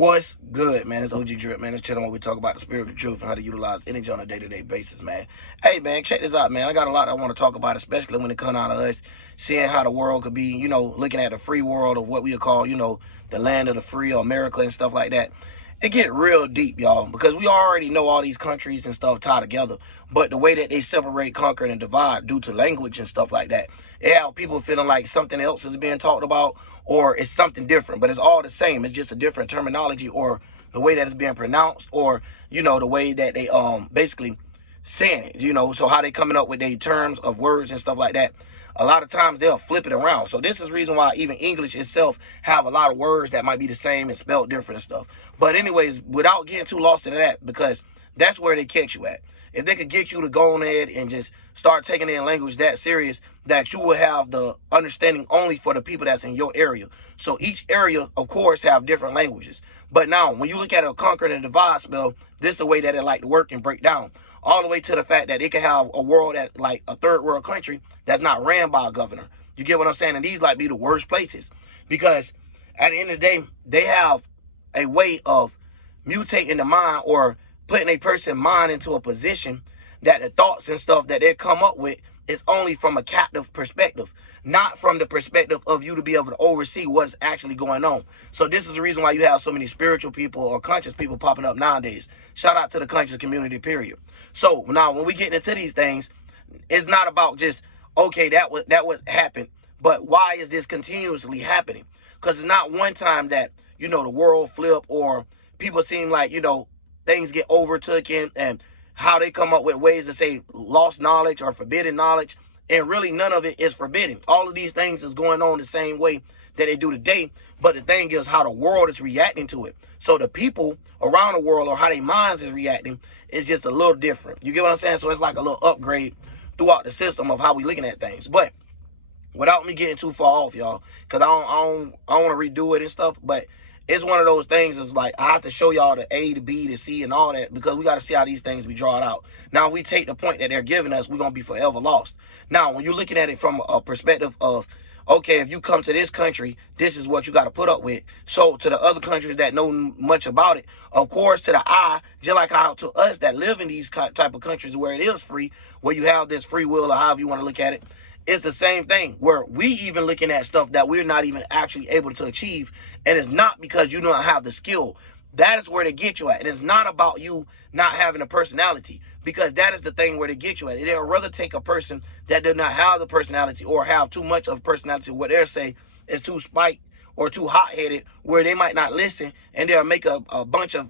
What's good, man? It's OG Drip, man. It's channel where we talk about the spiritual truth and how to utilize energy on a day-to-day basis, man. Hey, man, check this out, man. I got a lot I want to talk about, especially when it comes out of us seeing how the world could be, looking at the free world of what we would call, the land of the free or America and stuff like that. It get real deep, y'all, because we already know all these countries and stuff tie together, but the way that they separate, conquer, and divide due to language and stuff like that, it have people feeling like something else is being talked about or it's something different, but it's all the same. It's just a different terminology or the way that it's being pronounced or, the way that they basically saying it, so how they coming up with their terms of words and stuff like that. A lot of times they'll flip it around. So this is the reason why even English itself have a lot of words that might be the same and spelled different and stuff. But anyways, without getting too lost into that, because that's where they catch you at. If they could get you to go on ahead and just start taking in language that serious, that you will have the understanding only for the people that's in your area. So each area, of course, have different languages. But now, when you look at a conquer and divide spell, this is the way that it like to work and break down. All the way to the fact that it can have a world that like a third world country that's not ran by a governor. You get what I'm saying? And these like be the worst places. Because at the end of the day, they have a way of mutating the mind or putting a person's mind into a position that the thoughts and stuff that they come up with is only from a captive perspective, not from the perspective of you to be able to oversee what's actually going on. So this is the reason why you have so many spiritual people or conscious people popping up nowadays. Shout out to the conscious community, period. So now when we get into these things, it's not about just, okay, that was happened, but why is this continuously happening? Because it's not one time that, the world flip or people seem like, things get overtaken and how they come up with ways to say lost knowledge or forbidden knowledge. And really none of it is forbidden. All of these things is going on the same way that they do today. But the thing is how the world is reacting to it. So the people around the world or how their minds is reacting is just a little different. You get what I'm saying? So it's like a little upgrade throughout the system of how we looking at things. But without me getting too far off, y'all, because I don't want to redo it and stuff, but it's one of those things is like I have to show y'all the A, the B, the C, and all that because we got to see how these things be drawn out. Now, if we take the point that they're giving us, we're going to be forever lost. Now, when you're looking at it from a perspective of, okay, if you come to this country, this is what you got to put up with. So to the other countries that know much about it, of course, to the eye, just like how to us that live in these type of countries where it is free, where you have this free will or however you want to look at it, it's the same thing where we even looking at stuff that we're not even actually able to achieve. And it's not because you don't have the skill. That is where they get you at. And it's not about you not having a personality, because that is the thing where they get you at. They'll rather take a person that does not have the personality or have too much of a personality, what they'll say is too spiked or too hot-headed, where they might not listen and they'll make a bunch of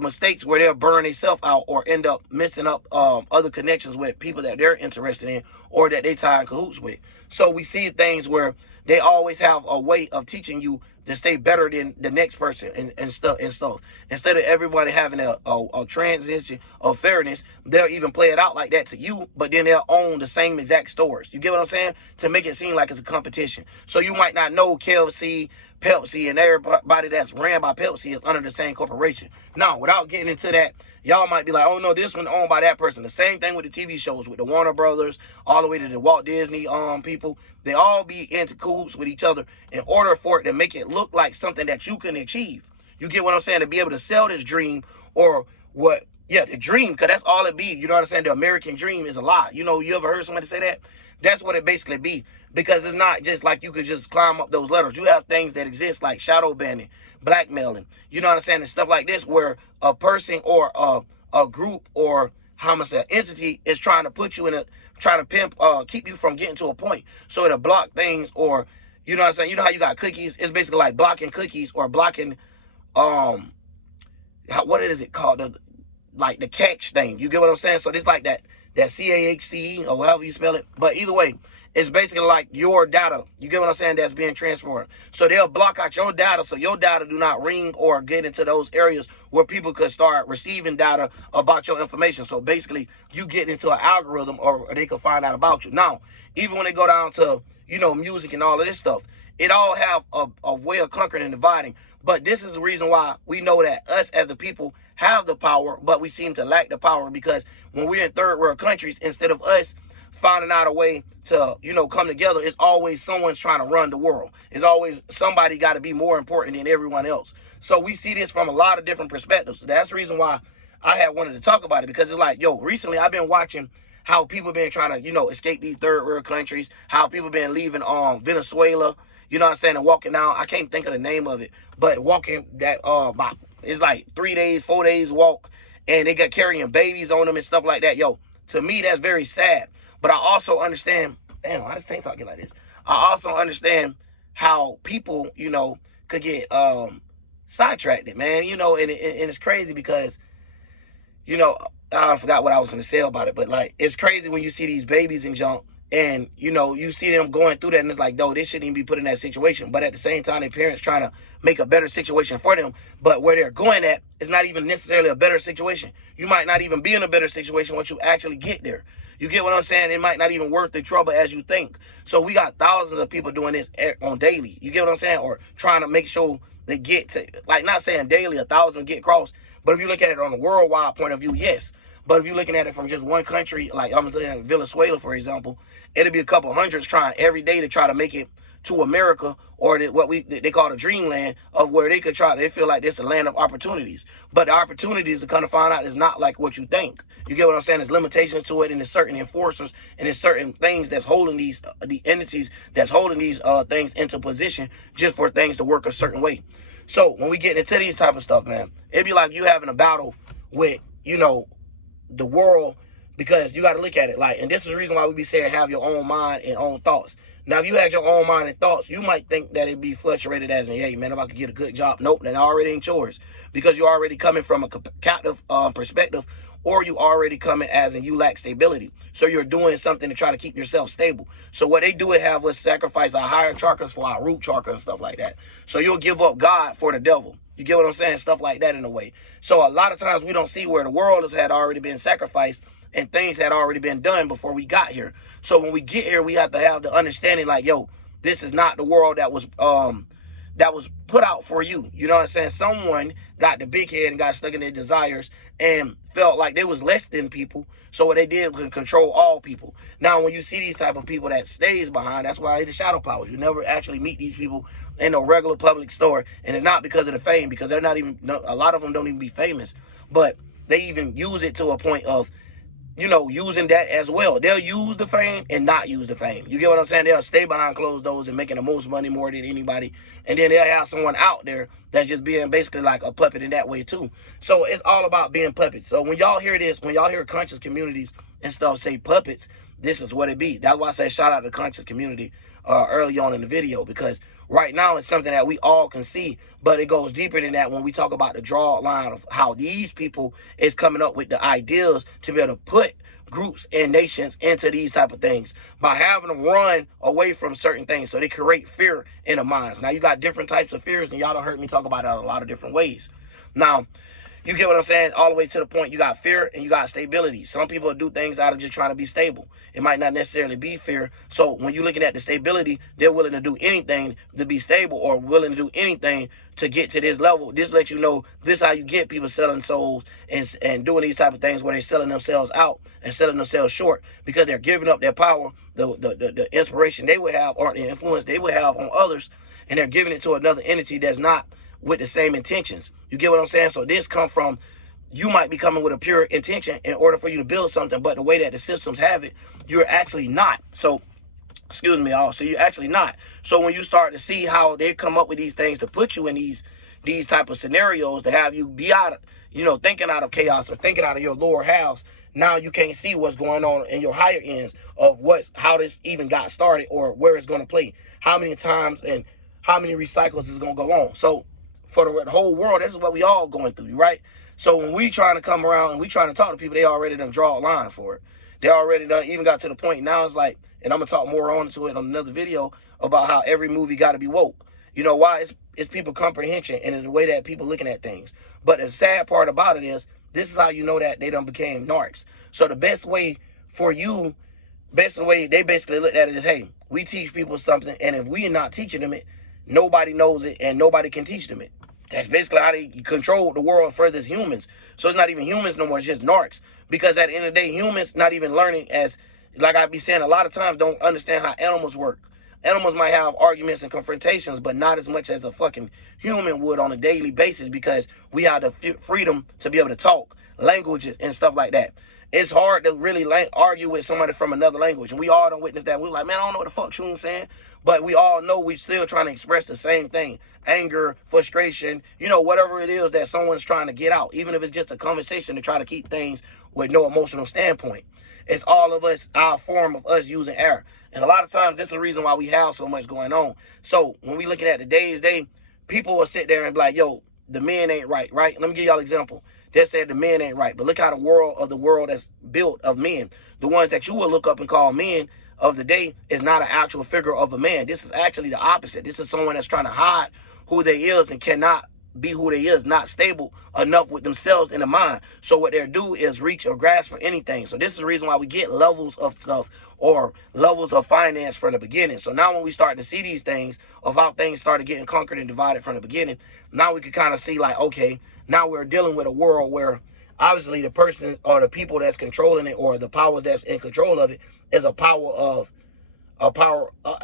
mistakes where they'll burn themselves out or end up messing up other connections with people that they're interested in or that they tie in cahoots with. So we see things where they always have a way of teaching you to stay better than the next person and stuff. Instead of everybody having a transition of fairness, they'll even play it out like that to you, but then they'll own the same exact stores. You get what I'm saying? To make it seem like it's a competition. So you might not know KFC, Pepsi, and everybody that's ran by Pepsi is under the same corporation. Now, without getting into that, y'all might be like, oh no, this one owned by that person. The same thing with the TV shows, with the Warner Brothers, all the way to the Walt Disney people. They all be into cahoots with each other in order for it to make it look like something that you can achieve. You get what I'm saying? To be able to sell this dream or what? Yeah, the dream, because that's all it be. You know what I'm saying? The American dream is a lie. You ever heard somebody say that? That's what it basically be. Because it's not just like you could just climb up those letters. You have things that exist like shadow banning, blackmailing. You know what I'm saying? And stuff like this where a person or a group or entity is trying to put you in trying to pimp, keep you from getting to a point. So it'll block things or, you know what I'm saying? You know how you got cookies? It's basically like blocking cookies or blocking, what is it called? Like the catch thing. You get what I'm saying? So it's like that CAHC or however you spell it. But either way, it's basically like your data. You get what I'm saying? That's being transferred. So they'll block out your data so your data do not ring or get into those areas where people could start receiving data about your information. So basically, you get into an algorithm or they could find out about you. Now, even when they go down to, music and all of this stuff, it all have a way of conquering and dividing. But this is the reason why we know that us as the people have the power, but we seem to lack the power because when we're in third world countries, instead of us finding out a way to, you know, come together, it's always someone's trying to run the world. It's always somebody got to be more important than everyone else. So we see this from a lot of different perspectives. That's the reason why I had wanted to talk about it, because it's like, yo, recently I've been watching how people been trying to, you know, escape these third world countries, how people been leaving Venezuela, you know what I'm saying, and walking down, I can't think of the name of it, but walking that, it's like 3 days, 4 days walk, and they got carrying babies on them and stuff like that. Yo, to me, that's very sad. But I also understand, damn, why does Tank talking like this? I also understand how people, you know, could get sidetracked, man, you know, and it's crazy because, you know, I forgot what I was going to say about it, but like, it's crazy when you see these babies and junk, and, you know, you see them going through that, and it's like, no, they shouldn't even be put in that situation. But at the same time, their parents trying to make a better situation for them. But where they're going at is not even necessarily a better situation. You might not even be in a better situation once you actually get there. You get what I'm saying? It might not even worth the trouble as you think. So we got thousands of people doing this on daily. You get what I'm saying? Or trying to make sure they get to, like, not saying daily 1,000 get crossed, but if you look at it on a worldwide point of view, yes. But if you're looking at it from just one country, like I'm saying Venezuela, for example, it'll be a couple hundreds trying every day to try to make it to America, or what they call the dreamland, of where they could try. They feel like this is a land of opportunities, but the opportunities to kind of find out is not like what you think. You get what I'm saying? There's limitations to it, and there's certain enforcers, and there's certain things that's holding these the entities that's holding these things into position just for things to work a certain way. So when we get into these type of stuff, man, it'd be like you having a battle with, you know, the world, because you got to look at it like, and this is the reason why we be saying have your own mind and own thoughts. Now, if you had your own mind and thoughts, you might think that it'd be fluctuated as in, hey, man, if I could get a good job. Nope, that already ain't yours, because you're already coming from a captive perspective, or you already coming as in you lack stability. So you're doing something to try to keep yourself stable. So what they do is have us sacrifice our higher chakras for our root chakra and stuff like that. So you'll give up God for the devil. You get what I'm saying? Stuff like that in a way. So a lot of times we don't see where the world has had already been sacrificed and things had already been done before we got here. So when we get here, we have to have the understanding like, yo, this is not the world that was put out for you. You know what I'm saying? Someone got the big head and got stuck in their desires and felt like they was less than people. So what they did was control all people. Now, when you see these type of people that stays behind, that's why they the shadow powers. You never actually meet these people in a regular public store. And it's not because of the fame, because they're not even, a lot of them don't even be famous. But they even use it to a point of, you know, using that as well. They'll use the fame and not use the fame. You get what I'm saying? They'll stay behind closed doors and making the most money more than anybody. And then they'll have someone out there that's just being basically like a puppet in that way too. So it's all about being puppets. So when y'all hear this, when y'all hear conscious communities and stuff say puppets, this is what it be. That's why I say shout out to the conscious community early on in the video, because right now it's something that we all can see, but it goes deeper than that when we talk about the draw line of how these people is coming up with the ideas to be able to put groups and nations into these type of things by having them run away from certain things. So they create fear in the minds. Now you got different types of fears, and y'all done heard me talk about it a lot of different ways. Now, you get what I'm saying? All the way to the point you got fear and you got stability. Some people do things out of just trying to be stable. It might not necessarily be fear. So when you're looking at the stability, they're willing to do anything to be stable, or willing to do anything to get to this level. This lets you know this is how you get people selling souls and doing these type of things where they're selling themselves out and selling themselves short, because they're giving up their power, the inspiration they would have, or the influence they would have on others, and they're giving it to another entity that's not with the same intentions. You get what I'm saying? So this come from, you might be coming with a pure intention in order for you to build something, but the way that the systems have it, you're actually not. So, excuse me, all. So you're actually not. So when you start to see how they come up with these things to put you in these type of scenarios, to have you be out of, you know, thinking out of chaos or thinking out of your lower house, now you can't see what's going on in your higher ends of how this even got started, or where it's going to play, how many times and how many recycles is going to go on. So for the whole world, this is what we all going through, right? So when we trying to come around and we trying to talk to people, they already done draw lines for it. They already done even got to the point now it's like, and I'm going to talk more on to it on another video about how every movie got to be woke. You know why? It's people comprehension and the way that people looking at things. But the sad part about it is, this is how you know that they done became narcs. So the best way for you, best way they basically looked at it is, hey, we teach people something, and if we are not teaching them it, nobody knows it and nobody can teach them it. That's basically how they control the world further as humans. So it's not even humans no more, it's just narcs. Because at the end of the day, humans not even learning as like I be saying, a lot of times don't understand how animals work. Animals might have arguments and confrontations, but not as much as a fucking human would on a daily basis, because we have the freedom to be able to talk languages and stuff like that. It's hard to really argue with somebody from another language. And we all don't witness that. We're like, man, I don't know what the fuck you're saying. But we all know we still trying to express the same thing. Anger, frustration, whatever it is that someone's trying to get out. Even if it's just a conversation to try to keep things with no emotional standpoint. It's all of us, our form of us using air. And a lot of times, this is the reason why we have so much going on. So when we looking at today's day, people will sit there and be like, yo, the men ain't right? Let me give y'all an example. They said the men ain't right. But look how the world that's built of men. The ones that you will look up and call men of the day is not an actual figure of a man. This is actually the opposite. This is someone that's trying to hide who they is and cannot be who they is, not stable enough with themselves in the mind. So what they do is reach or grasp for anything. So this is the reason why we get levels of stuff or levels of finance from the beginning. So now when we start to see these things of how things started getting conquered and divided from the beginning, now we can kind of see like, okay, now we're dealing with a world where obviously the person or the people that's controlling it or the powers that's in control of it is a power,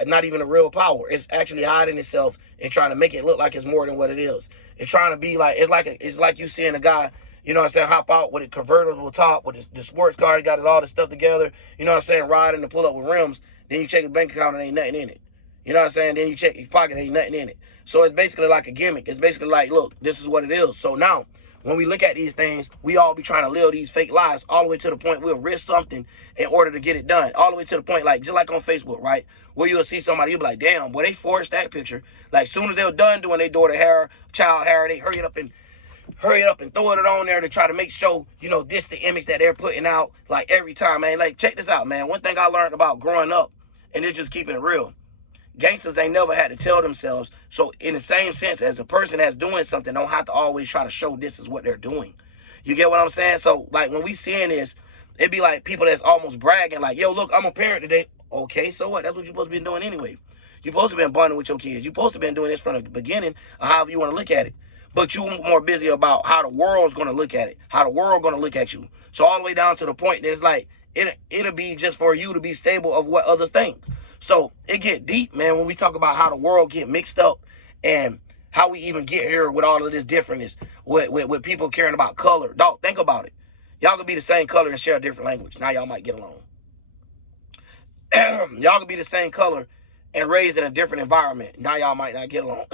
not even a real power. It's actually hiding itself and trying to make it look like it's more than what it is. It's trying to be like, it's like you seeing a guy, hop out with a convertible top with the sports car, he got all this stuff together, riding to pull up with rims. Then you check his bank account and ain't nothing in it. Then you check his pocket, ain't nothing in it. So it's basically like a gimmick. It's basically like, look, this is what it is. So now, when we look at these things, we all be trying to live these fake lives all the way to the point we'll risk something in order to get it done. All the way to the point, like, just like on Facebook, right? Where you'll see somebody, you'll be like, damn, boy, they forged that picture. Like, as soon as they were done doing their daughter hair, child hair, they hurry up and throw it on there to try to make sure, this the image that they're putting out, like, every time, man. Like, check this out, man. One thing I learned about growing up, and it's just keeping it real. Gangsters ain't never had to tell themselves. So in the same sense as the person that's doing something don't have to always try to show this is what they're doing. You get what I'm saying? So like when we seeing this, it'd be like people that's almost bragging like, yo, look, I'm a parent today. Okay, so what? That's what you're supposed to be doing anyway. You're supposed to be bonding with your kids. You're supposed to be doing this from the beginning or however you want to look at it. But you're more busy about how the world's going to look at it, how the world going to look at you. So all the way down to the point that it's like, it'll be just for you to be stable of what others think. So it get deep, man, when we talk about how the world get mixed up and how we even get here with all of this differentness, with people caring about color. Dog, think about it. Y'all could be the same color and share a different language. Now y'all might get along. Y'all could be the same color and raised in a different environment. Now y'all might not get along.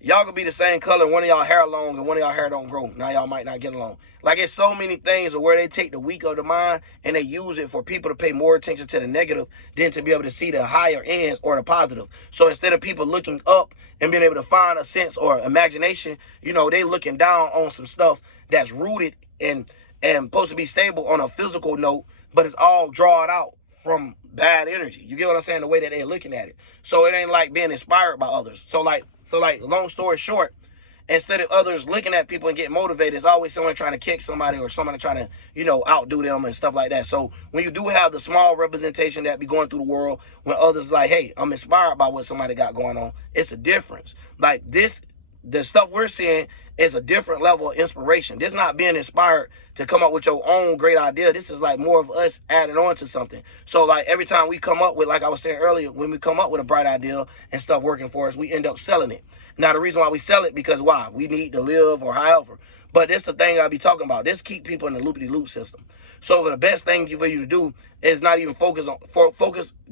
Y'all could be the same color, one of y'all hair long and one of y'all hair don't grow. Now y'all might not get along. Like it's so many things where they take the weak of the mind and they use it for people to pay more attention to the negative than to be able to see the higher ends or the positive. So instead of people looking up and being able to find a sense or imagination, they looking down on some stuff that's rooted and supposed to be stable on a physical note, but it's all drawn out from bad energy. You get what I'm saying? The way that they're looking at it. So it ain't like being inspired by others. So long story short, instead of others looking at people and getting motivated, it's always someone trying to kick somebody or somebody trying to, outdo them and stuff like that. So when you do have the small representation that be going through the world, when others like, hey, I'm inspired by what somebody got going on, it's a difference. Like the stuff we're seeing is a different level of inspiration. This not being inspired to come up with your own great idea. This is like more of us adding on to something. So like every time we come up with, like I was saying earlier, when we come up with a bright idea and stuff working for us, we end up selling it. Now the reason why we sell it, because why? We need to live or however. But that's the thing I be talking about. This keep people in the loopity-loop system. So the best thing for you to do is not even focus,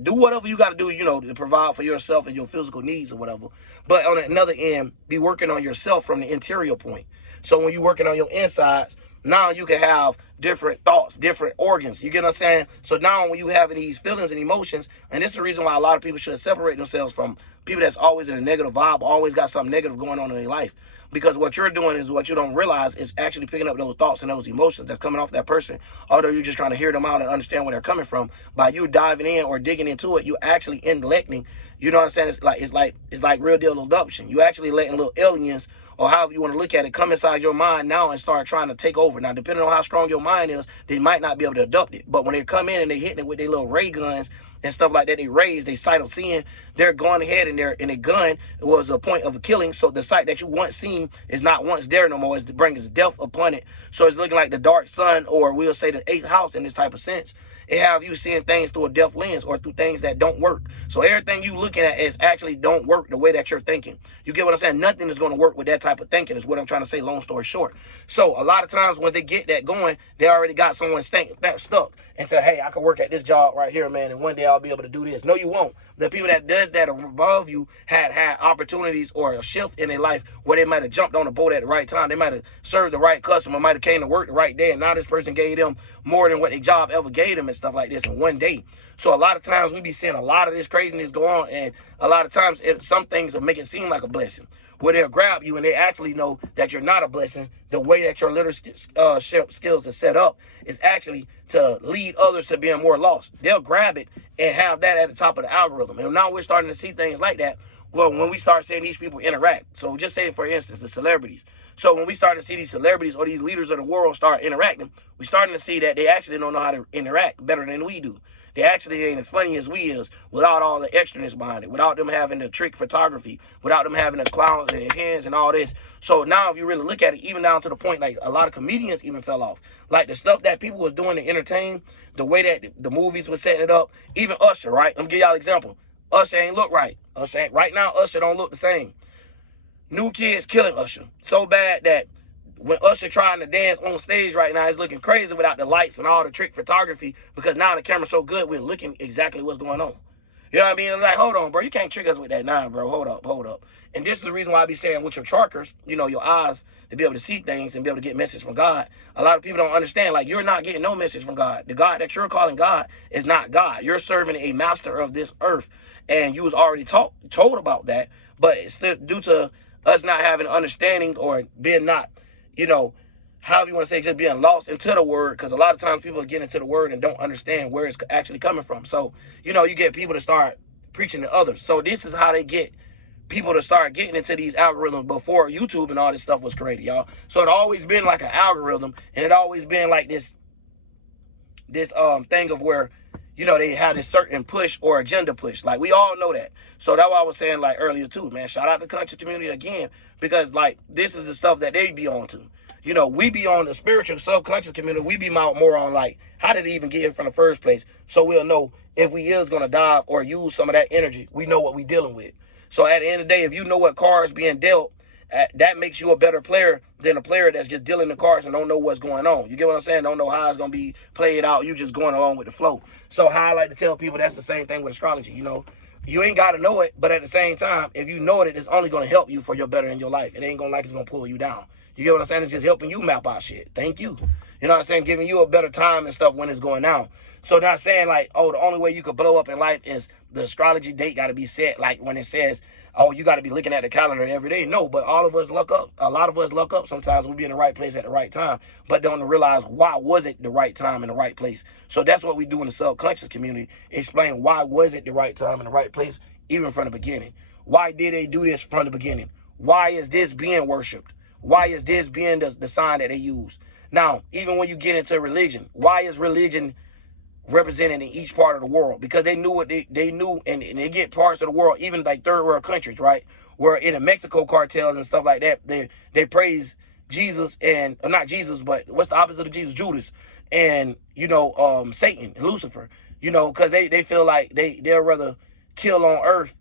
do whatever you got to do, to provide for yourself and your physical needs or whatever. But on another end, be working on yourself from the interior point. So when you're working on your insides, now you can have different thoughts, different organs. You get what I'm saying? So now when you have these feelings and emotions, and this is the reason why a lot of people should separate themselves from people that's always in a negative vibe, always got something negative going on in their life. Because what you're doing is what you don't realize is actually picking up those thoughts and those emotions that's coming off that person. Although you're just trying to hear them out and understand where they're coming from. By you diving in or digging into it, you're actually intellecting. You know what I'm saying? It's like real deal abduction. You actually letting little aliens, or however you want to look at it, come inside your mind now and start trying to take over. Now, depending on how strong your mind mind is, they might not be able to adopt it. But when they come in and they hitting it with their little ray guns and stuff like that, they raise their sight of seeing, they're going ahead and a gun was a point of a killing. So the sight that you once seen is not once there no more. It's brings death upon it. So it's looking like the dark sun, or we'll say the eighth house in this type of sense. It have you seeing things through a deaf lens or through things that don't work. So everything you looking at is actually don't work the way that you're thinking. You get what I'm saying? Nothing is going to work with that type of thinking is what I'm trying to say, long story short. So a lot of times when they get that going, they already got someone stuck and say, hey, I can work at this job right here, man, and one day I'll be able to do this. No, you won't. The people that does that above you had opportunities or a shift in their life where they might have jumped on the boat at the right time. They might have served the right customer, might have came to work the right day, and now this person gave them more than what their job ever gave them and stuff like this in one day. So a lot of times we be seeing a lot of this craziness go on, and a lot of times some things will make it seem like a blessing, where they'll grab you and they actually know that you're not a blessing. The way that your leadership skills are set up is actually to lead others to being more lost. They'll grab it and have that at the top of the algorithm. And now we're starting to see things like that. Well, when we start seeing these people interact, so just say, for instance, the celebrities. So when we start to see these celebrities or these leaders of the world start interacting, we're starting to see that they actually don't know how to interact better than we do. They actually ain't as funny as we is without all the extraness behind it, without them having the trick photography, without them having the clowns in their hands and all this. So now if you really look at it, even down to the point, like a lot of comedians even fell off. Like the stuff that people was doing to entertain, the way that the movies was setting it up, even Usher, right? I'm gonna give y'all an example. Usher ain't look right. Right now, Usher don't look the same. New kids killing Usher. So bad that when Usher trying to dance on stage right now, it's looking crazy without the lights and all the trick photography, because now the camera's so good, we're looking exactly what's going on. You know what I mean? It's like, hold on, bro. You can't trick us with that now, bro. Hold up. And this is the reason why I be saying with your chakras, you know, your eyes, to be able to see things and be able to get message from God. A lot of people don't understand, like, you're not getting no message from God. The God that you're calling God is not God. You're serving a master of this earth, and you was already told about that, but it's still due to us not having understanding or being not, you know, however you want to say, just being lost into the word, because a lot of times people get into the word and don't understand where it's actually coming from. So, you know, you get people to start preaching to others. So this is how they get people to start getting into these algorithms before YouTube and all this stuff was created, y'all. So it always been like an algorithm, and it always been like this thing of where, you know, they had a certain push or agenda push. Like, we all know that. So that's what I was saying, like, earlier, too, man. Shout out to the country community again, because, like, this is the stuff that they be on to. You know, we be on the spiritual subconscious community. We be more on, like, how did it even get here from the first place? So we'll know if we is going to dive or use some of that energy, we know what we dealing with. So at the end of the day, if you know what cards being dealt, that makes you a better player than a player that's just dealing the cards and don't know what's going on. You get what I'm saying? Don't know how it's going to be played out. You just going along with the flow. So how I like to tell people, that's the same thing with astrology. You know, you ain't got to know it, but at the same time, if you know it, it's only going to help you for your better in your life. It ain't going to like it's going to pull you down. You get what I'm saying? It's just helping you map out shit. Thank you. You know what I'm saying? Giving you a better time and stuff when it's going down. So not saying like, oh, the only way you could blow up in life is the astrology date got to be set. Like when it says, oh, you got to be looking at the calendar every day. No, but all of us luck up. A lot of us luck up. Sometimes we'll be in the right place at the right time, but don't realize why was it the right time in the right place. So that's what we do in the subconscious community. Explain why was it the right time in the right place, even from the beginning. Why did they do this from the beginning? Why is this being worshipped? Why is this being the sign that they use? Now, even when you get into religion, why is religion represented in each part of the world? Because they knew what they knew, and they get parts of the world, even like third world countries, right? Where in the Mexico cartels and stuff like that, they praise Jesus and not Jesus, but what's the opposite of Jesus? Judas, and you know, Satan and Lucifer. You know, because they feel like they'll rather kill on earth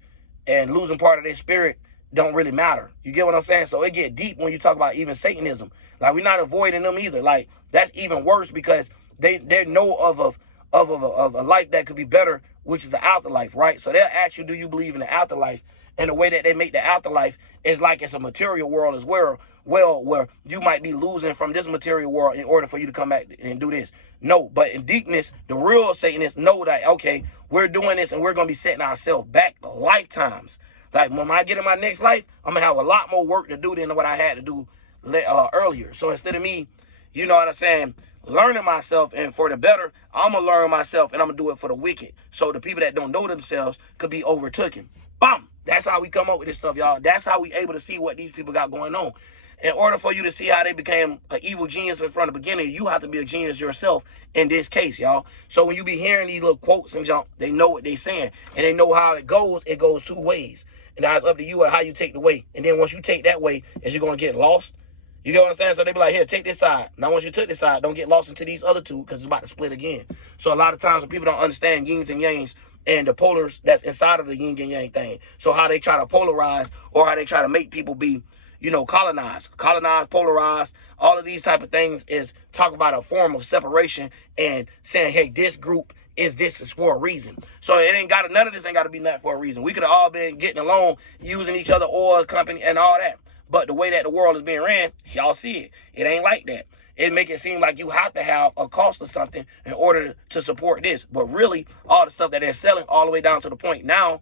and losing part of their spirit don't really matter. You get what I'm saying? So it get deep when you talk about even Satanism. Like, we're not avoiding them either. Like, that's even worse, because they know of a life that could be better, which is the afterlife, right? So they'll ask you, do you believe in the afterlife? And the way that they make the afterlife is like it's a material world as well, where you might be losing from this material world in order for you to come back and do this. No, but in deepness, the real Satanists know that, okay, we're doing this and we're going to be setting ourselves back lifetimes. Like, when I get in my next life, I'm going to have a lot more work to do than what I had to do earlier. So instead of me, you know what I'm saying, learning myself and for the better, I'm going to learn myself and I'm going to do it for the wicked. So the people that don't know themselves could be overtaken. Bam! That's how we come up with this stuff, y'all. That's how we able to see what these people got going on. in order for you to see how they became an evil genius from the beginning, you have to be a genius yourself in this case, y'all. So when you be hearing these little quotes and junk, they know what they saying. And they know how it goes. It goes two ways. And now it's up to you and how you take the way. And then once you take that way, is you going to get lost? You get what I'm saying? So they be like, here, take this side. Now, once you took this side, don't get lost into these other two because it's about to split again. So a lot of times when people don't understand yins and yangs and the polars that's inside of the yin and yang thing, so how they try to polarize or how they try to make people be, you know, colonized, polarized, all of these type of things is talk about a form of separation and saying, hey, this group is for a reason. So none of this ain't got to be nothing for a reason. We could have all been getting along, using each other, oil company and all that. But the way that the world is being ran, y'all see it. It ain't like that. It make it seem like you have to have a cost of something in order to support this. But really, all the stuff that they're selling all the way down to the point now,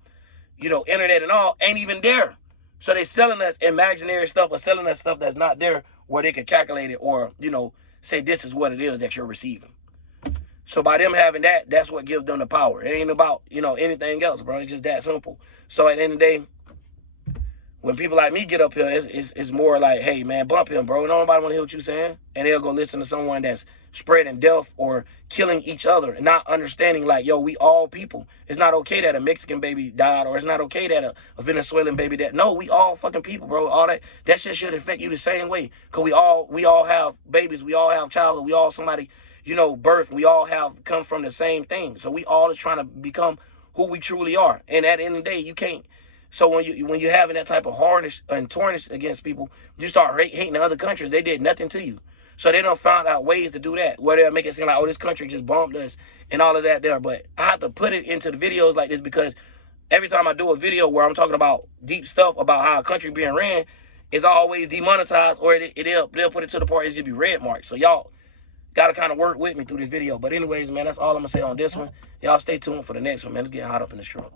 you know, internet and all, ain't even there. So they're selling us imaginary stuff or selling us stuff that's not there where they can calculate it or, you know, say this is what it is that you're receiving. So by them having that, that's what gives them the power. It ain't about, you know, anything else, bro. It's just that simple. So at the end of the day, when people like me get up here, it's more like, hey, man, bump him, bro. Nobody want to hear what you're saying. And they'll go listen to someone that's spreading death or killing each other and not understanding, like, yo, we all people. It's not okay that a Mexican baby died, or it's not okay that a Venezuelan baby died. No, we all fucking people, bro. All that shit should affect you the same way. Because we all have babies. We all have childhood. We all somebody, you know, birth. We all have come from the same thing. So we all is trying to become who we truly are. And at the end of the day, you can't. So when you're having that type of harness and tarnish against people, you start hating the other countries. They did nothing to you. So they done found out ways to do that, where they'll make it seem like, oh, this country just bombed us and all of that there. But I have to put it into the videos like this because every time I do a video where I'm talking about deep stuff about how a country being ran, it's always demonetized, or they'll put it to the part it's just be red marked. So y'all got to kind of work with me through this video. But anyways, man, that's all I'm going to say on this one. Y'all stay tuned for the next one, man. It's getting hot up in the struggle.